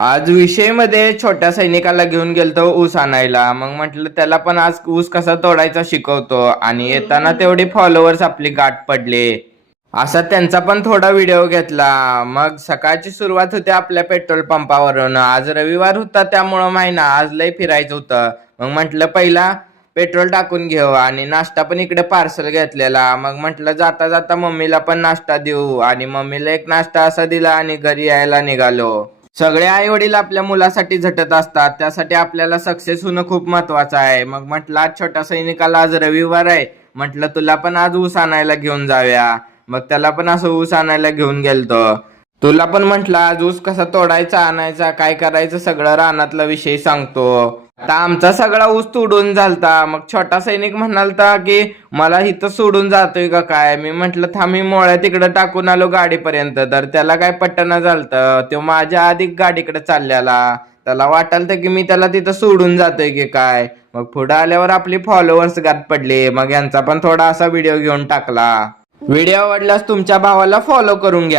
आज विषयमध्ये छोट्या सैनिकाला घेऊन गेलतो ऊस आणायला. मग म्हटलं त्याला पण आज ऊस कसा तोडायचा शिकवतो आणि येताना तेवढे फॉलोअर्स आपली गाठ पडले. असा त्यांचा पण थोडा व्हिडिओ घेतला. मग सकाळची सुरुवात होती आपल्या पेट्रोल पंपावरून. आज रविवार होता त्यामुळं महिना आज लय फिरायचं होतं. मग म्हटलं पहिला पेट्रोल टाकून घेऊ आणि नाश्ता पण इकडे पार्सल घेतलेला. मग म्हटलं जाता जाता मम्मीला पण नाश्ता देऊ आणि मम्मीला एक नाश्ता असा दिला आणि घरी यायला निघालो. सगळे आई वडील आपल्या मुलासाठी झटत असतात, त्यासाठी आपल्याला सक्सेस होणं खूप महत्वाचं आहे. मग म्हटलं आज छोट्या सैनिकाला आज रविवार आहे, म्हटलं तुला पण आज ऊस आणायला घेऊन जाऊया. मग त्याला पण असं ऊस आणायला घेऊन गेलतो. तुला पण म्हटलं आज ऊस कसा तोडायचा आणायचा काय करायचं सगळं रानातला विषय सांगतो. आता आमचा सगळा ऊस तोडून झालता. मग छोटा सैनिक म्हणालता की मला इथं सोडून जातोय का काय. मी म्हटलं थांब मी मोळ्या तिकडं टाकून आलो गाडीपर्यंत. तर त्याला काय पटना झालतं. तो माझ्या आधी गाडीकडे चाललेला. त्याला वाटालतं की मी त्याला तिथं सोडून जातोय की काय. मग पुढे आल्यावर आपली फॉलोअर्स गाठ पडले. मग यांचा पण थोडा असा व्हिडिओ घेऊन टाकला. व्हिडिओ आवडल्यास तुमच्या भावाला फॉलो करून घ्या.